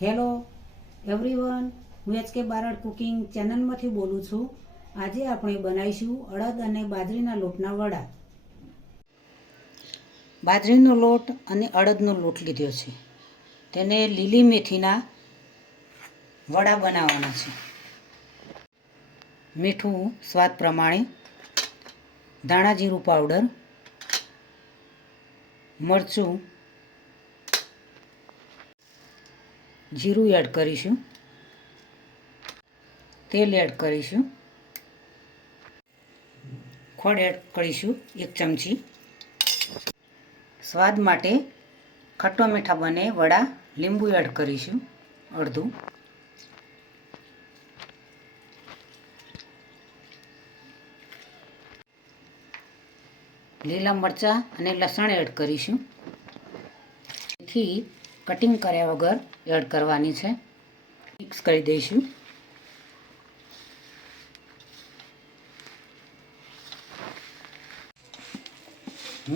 Hello everyone, હું HK Barad cooking ચેનલમાંથી બોલું છું। આજે આપણે બનાવીશું અડદ અને બાજરીના લોટના વડા। બાજરીનો લોટ અને અડદનો લોટ લીધો છે, તેને લીલી મેથીના વડા બનાવવાના છે। મીઠું સ્વાદ પ્રમાણે, ધાણા જીરું પાવડર, મરચું, જીરું એડ કરીશું, તેલ એડ કરીશું, ખોળ એડ કરીશું 1 ચમચી। સ્વાદ માટે ખટ્ટા મીઠા બને વડા લીંબુ એડ કરીશું અડધું। લીલા મરચાં અને લસણ એડ કરીશું। થી કટિંગ કર્યા વગર એડ કરવાની છે। મિક્સ કરી દઈશું।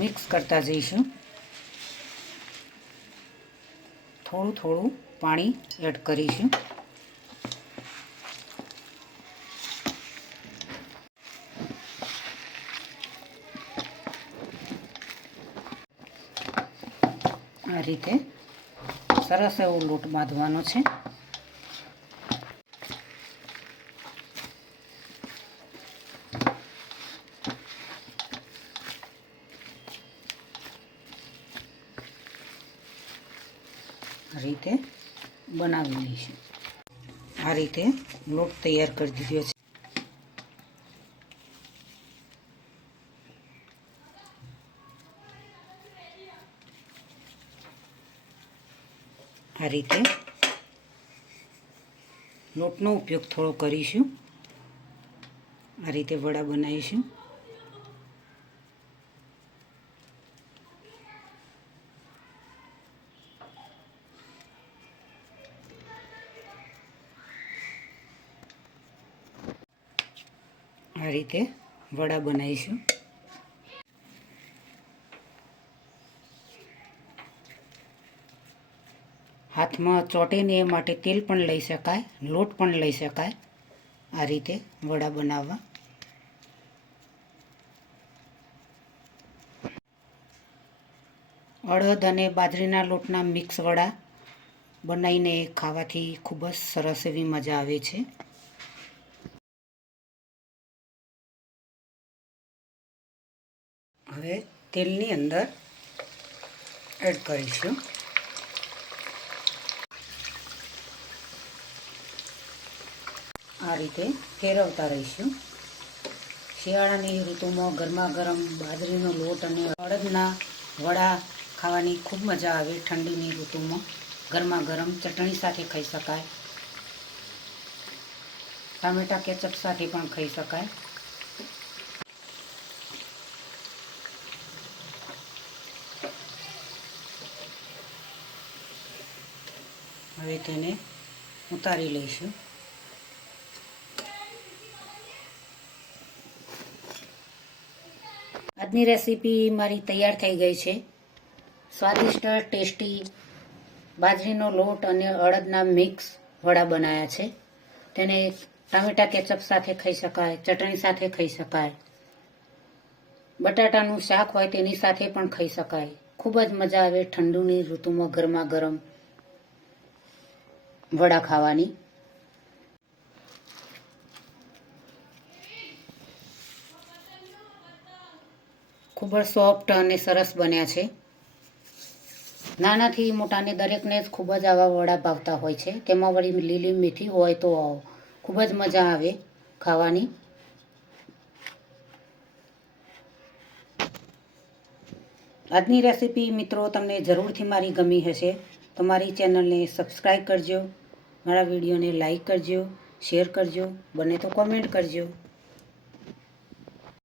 મિક્સ કરતા જઈશું। થોડું થોડું પાણી એડ કરીશું। આ રીતે સરસ એવો લોટ બાંધવાનો છે। આ રીતે બનાવી લઈશું। આ રીતે લોટ તૈયાર કરી દીધો છે। આ રીતે લોટનો ઉપયોગ થોડો કરીશું। આ રીતે વડા બનાવીશું। આ રીતે વડા બનાવીશું। હાથમાં ચોંટે ને એ માટે તેલ પણ લઈ શકાય, લોટ પણ લઈ શકાય। આ રીતે વડા બનાવવા। અડદ અને બાજરીના લોટના મિક્સ વડા બનાવીને ખાવાથી ખૂબ જ સરસ એવી મજા આવે છે। હવે તેલની અંદર એડ કરીશું। આ રીતે ફેરવતા રહીશું। શિયાળાની ઋતુમાં ગરમા ગરમ બાજરીનો લોટ અને અડદના વડા ખાવાની ખૂબ મજા આવે। ઠંડીની ઋતુમાં ગરમા ગરમ ચટણી સાથે ખાઈ શકાય, ટામેટા કેચઅપ સાથે પણ ખાઈ શકાય। હવે તેને ઉતારી લઈશું। આજની રેસીપી મારી તૈયાર થઈ ગઈ છે। સ્વાદિષ્ટ ટેસ્ટી બાજરીનો લોટ અને અડદના મિક્સ વડા બનાવ્યા છે। તેને ટામેટા કેચઅપ સાથે ખાઈ શકાય, ચટણી સાથે ખાઈ શકાય, બટાટાનું શાક હોય તેની સાથે પણ ખાઈ શકાય। ખૂબ જ મજા આવે ઠંડીની ઋતુમાં ગરમા ગરમ વડા ખાવાની। ખૂબ જ સોફ્ટ અને સરસ બન્યા છે। નાનાથી મોટાને દરેકને જ ખૂબ જ આવા વડા ભાવતા હોય છે। તેમાં વળી લીલી મેથી હોય તો ખૂબ જ મજા આવે ખાવાની। આજની રેસીપી મિત્રો તમને જરૂરથી મારી ગમી હશે તો મારી ચેનલને સબસ્ક્રાઈબ કરજો, મારા વિડીયોને લાઈક કરજો, શેર કરજો, બને તો કોમેન્ટ કરજો।